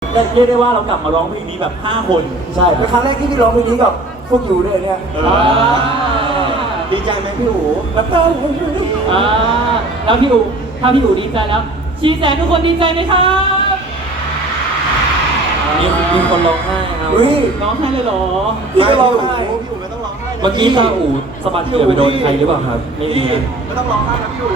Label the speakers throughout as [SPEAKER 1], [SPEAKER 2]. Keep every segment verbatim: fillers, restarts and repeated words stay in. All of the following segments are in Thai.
[SPEAKER 1] เรียกได้ว่าเรากลับมาร้องเพลงนี้แบบห้าคน
[SPEAKER 2] ใช่เป็นครั้งแรกที่พี่ร้องเพลงนี้กับพวกอยู่ด้วยเนี่ยดีใจไหมพี่อู๋แล้วก็
[SPEAKER 3] แล้วพี่อู๋ถ้าพี่อู๋ดีใจแล้วชี้แจงทุกคนดีใจไหมครับ
[SPEAKER 1] มีมีคนร้องไห้ครับ
[SPEAKER 3] ร้องไห้เลยเหรอ
[SPEAKER 2] พี่ก็ร้องไห้พี่อู๋ไม่ต้องร้องไห้
[SPEAKER 1] เมื่อกี้ตาอู๋สะบัดเกือบไปโดนใครหรือเปล่าครับไม่มี
[SPEAKER 2] ไม่ต้องร้องไห้นะพี่อู๋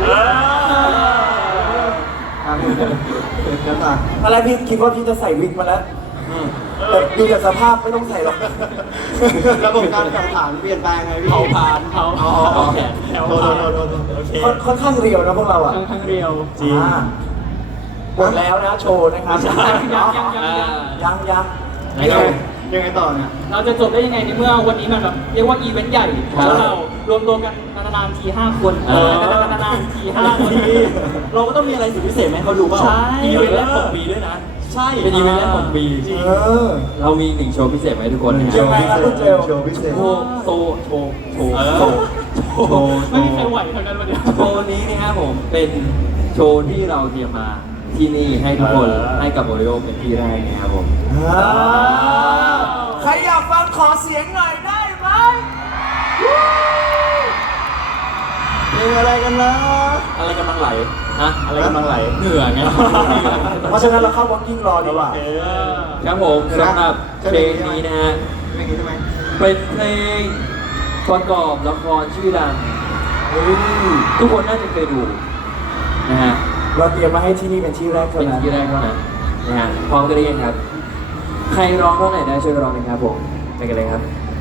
[SPEAKER 2] อะไรพี่คิดว่าพี่จะใส่วิกมาแล้วแต่ดูจากสภาพไม่ต้องใส่หรอกระบบการแข่งขันเปลี่ยนแปลงไงพี่
[SPEAKER 1] เผาผ่านเผาเผาแขนเผาผ่านโอเค
[SPEAKER 2] ค่อนข้างเรียวนะพวกเราอ่ะ
[SPEAKER 3] ค่อนข้างเรียว
[SPEAKER 1] จริง
[SPEAKER 2] หมดแล้วนะโชว์นะครับ
[SPEAKER 3] ยังยังยัง
[SPEAKER 2] ยังยังยังยังไงต่อเนี่ย
[SPEAKER 3] เราจะจบได้ยังไงในเมื่อวันนี้มันแบบเรียกว่าอีเวนต์ใหญ่แล้วเรารวมตัวกันนานๆทีห้าคนนานๆทีห้าคน
[SPEAKER 1] เราก็ต้องมีอะไรสุดพิเศษไหมเขาดูป่ะ
[SPEAKER 3] ใช่
[SPEAKER 1] อีเวนต์แรกของปีด้วยนะใช่เป็นอีเวนต์แรกของปีจริงเรามีหนึ่งโชว์พิเศษไหมทุกคน
[SPEAKER 2] ยังไงครับคุณเจลโชว์พิเศษ
[SPEAKER 1] โชว์โชว์โชว์โชว์โชว์
[SPEAKER 3] ไม่มีใครไหวเท่านั้นวันนี้
[SPEAKER 1] โชว์นี้นะครับผมเป็นโชว์ที่เราเตรียมมาที่นี่ให้ทุกคนให้กับโอริโอเป็นที่แรกนะครับผม
[SPEAKER 2] ใครอยากฟังขอเสียงหน่อยได้ไหมเพลงอะไรกันนะ
[SPEAKER 1] อะไรกำลังไหลฮะอะไรกำลังไหลเหนื่อยไง
[SPEAKER 2] เพราะฉะนั้นเราเข้าบล็อกกิ้งรอดีกว่า
[SPEAKER 1] ครับผมสำหรับเพลงนี้นะฮะเป็นเพลงประกอบละครชื่อดังทุกคนน่าจะเคยดูนะฮะ
[SPEAKER 2] เราเตรียมมาให้ที่นี่เป็นที่แรกเท่า
[SPEAKER 1] นั้นเป็นที่แรกเท่านั้นนะฮะพร้อมกันหรือยังครับใครร้องเท่าไหร่ได้ช่วยร้องหน่อยครับผมไปกันเลยครับ